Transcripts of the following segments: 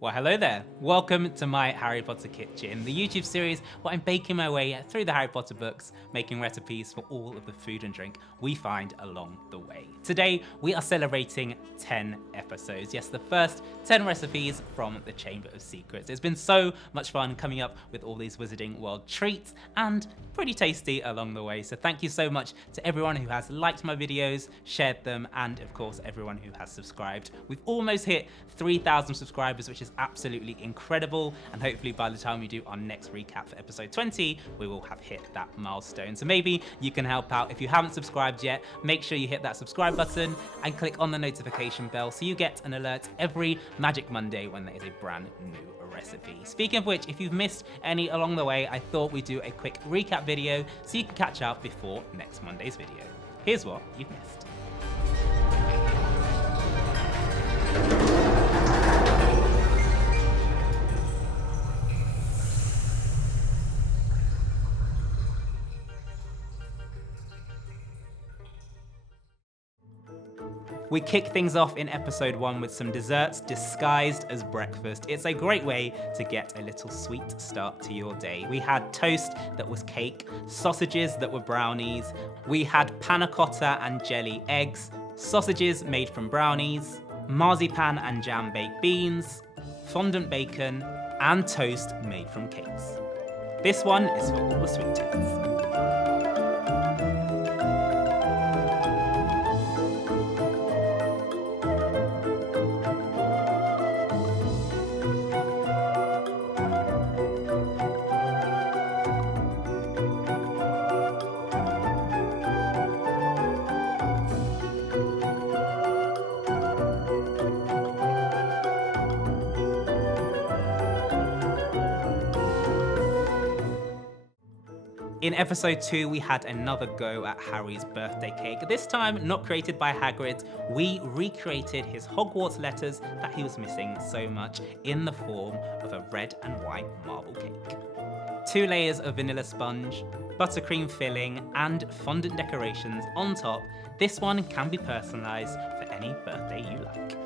Well, hello there. Welcome to my Harry Potter kitchen, the YouTube series where I'm baking my way through the Harry Potter books, making recipes for all of the food and drink we find along the way. Today, we are celebrating 10 episodes. Yes, the first 10 recipes from the Chamber of Secrets. It's been so much fun coming up with all these Wizarding World treats and pretty tasty along the way. So thank you so much to everyone who has liked my videos, shared them, and of course, everyone who has subscribed. We've almost hit 3,000 subscribers, which is absolutely incredible, and hopefully by the time we do our next recap for episode 20 we will have hit that milestone. So maybe you can help out. If you haven't subscribed yet, make sure you hit that subscribe button and click on the notification bell so you get an alert every Magic Monday when there is a brand new recipe. Speaking of which, if you've missed any along the way, I thought we'd do a quick recap video so you can catch up before next Monday's video. Here's what you've missed. We kick things off in episode 1 with some desserts disguised as breakfast. It's a great way to get a little sweet start to your day. We had toast that was cake, sausages that were brownies, we had panna cotta and jelly eggs, sausages made from brownies, marzipan and jam baked beans, fondant bacon, and toast made from cakes. This one is for all the sweet tooths. In episode 2, we had another go at Harry's birthday cake. This time, not created by Hagrid, we recreated his Hogwarts letters that he was missing so much in the form of a red and white marble cake. 2 layers of vanilla sponge, buttercream filling, and fondant decorations on top. This one can be personalised for any birthday you like.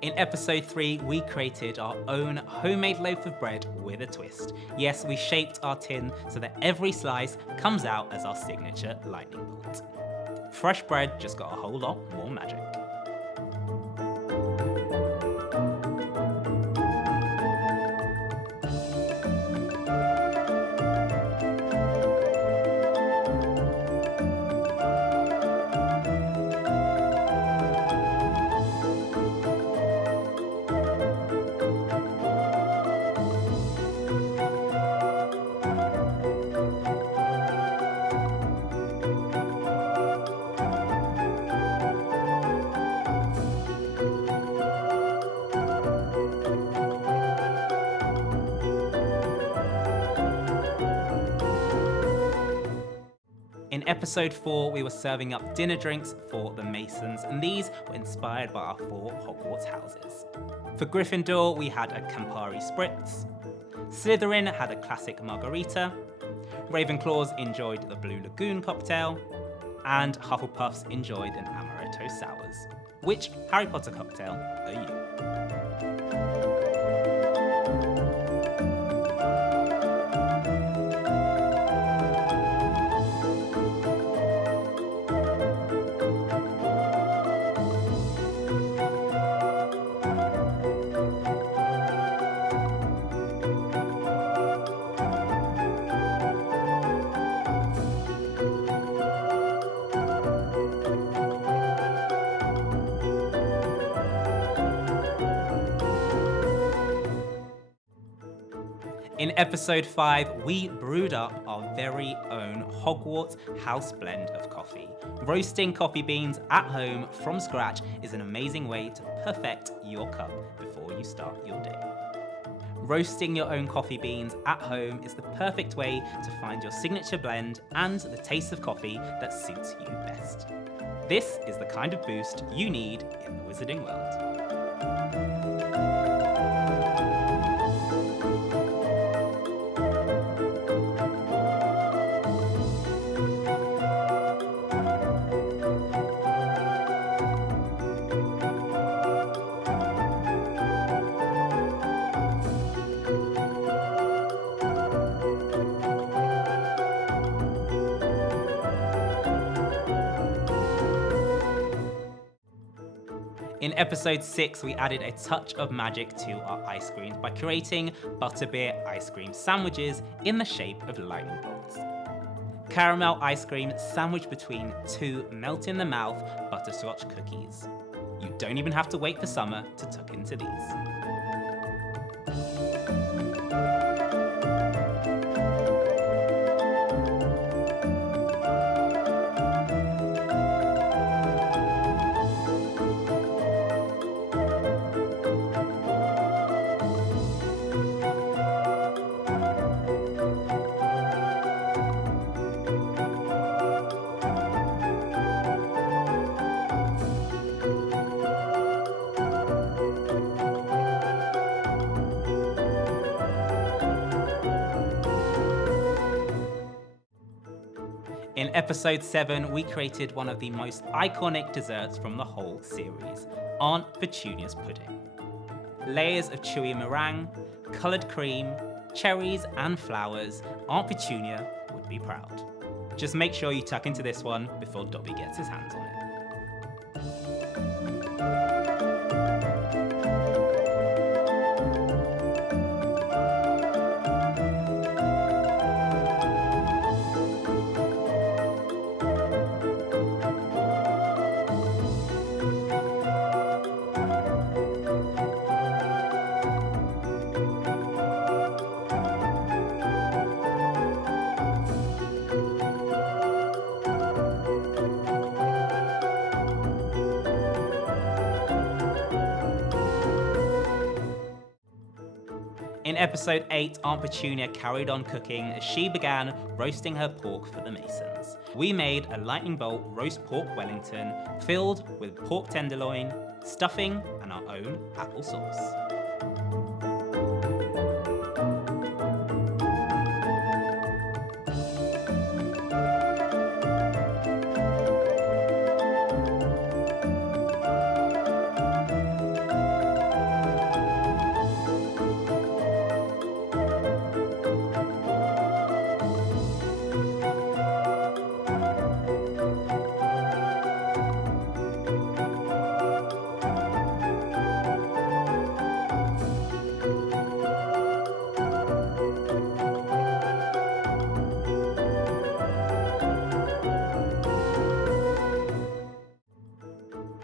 In episode 3, we created our own homemade loaf of bread with a twist. Yes, we shaped our tin so that every slice comes out as our signature lightning bolt. Fresh bread just got a whole lot more magic. In episode 4, we were serving up dinner drinks for the Masons, and these were inspired by our 4 Hogwarts houses. For Gryffindor, we had a Campari Spritz, Slytherin had a classic margarita, Ravenclaws enjoyed the Blue Lagoon cocktail, and Hufflepuffs enjoyed an Amaretto Sours. Which Harry Potter cocktail are you? In episode 5, we brewed up our very own Hogwarts house blend of coffee. Roasting coffee beans at home from scratch is an amazing way to perfect your cup before you start your day. Roasting your own coffee beans at home is the perfect way to find your signature blend and the taste of coffee that suits you best. This is the kind of boost you need in the wizarding world. In episode 6, we added a touch of magic to our ice creams by creating Butterbeer ice cream sandwiches in the shape of lightning bolts. Caramel ice cream sandwiched between 2 melt-in-the-mouth butterscotch cookies. You don't even have to wait for summer to tuck into these. In episode 7, we created one of the most iconic desserts from the whole series, Aunt Petunia's pudding. Layers of chewy meringue, coloured cream, cherries and flowers, Aunt Petunia would be proud. Just make sure you tuck into this one before Dobby gets his hands on it. In episode 8, Aunt Petunia carried on cooking as she began roasting her pork for the Masons. We made a lightning bolt roast pork Wellington filled with pork tenderloin, stuffing, and our own apple sauce.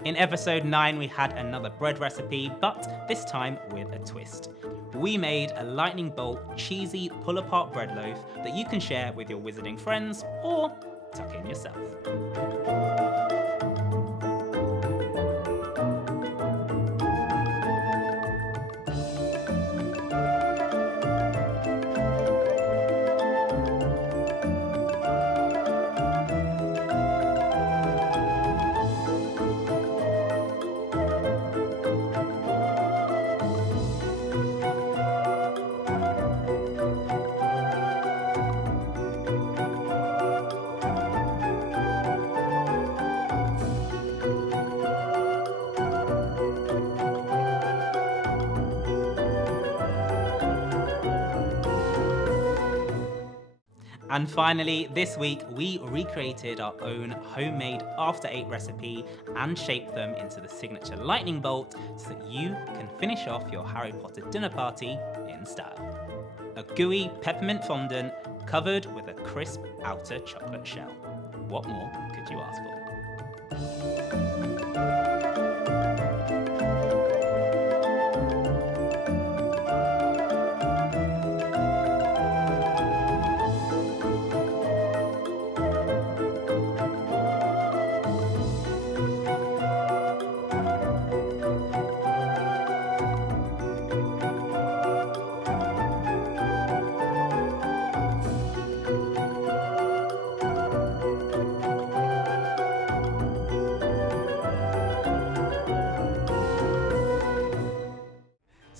In episode 9, we had another bread recipe, but this time with a twist. We made a lightning bolt cheesy pull-apart bread loaf that you can share with your wizarding friends or tuck in yourself. And finally, this week, we recreated our own homemade After 8 recipe and shaped them into the signature lightning bolt so that you can finish off your Harry Potter dinner party in style. A gooey peppermint fondant covered with a crisp outer chocolate shell. What more could you ask for?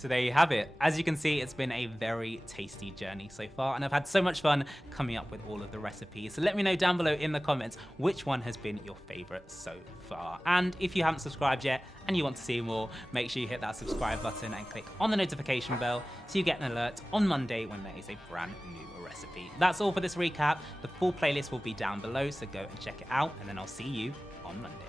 So there you have it. As you can see, it's been a very tasty journey so far, and I've had so much fun coming up with all of the recipes. So let me know down below in the comments which one has been your favorite so far. And if you haven't subscribed yet and you want to see more, make sure you hit that subscribe button and click on the notification bell so you get an alert on Monday when there is a brand new recipe. That's all for this recap. The full playlist will be down below, so go and check it out, and then I'll see you on Monday.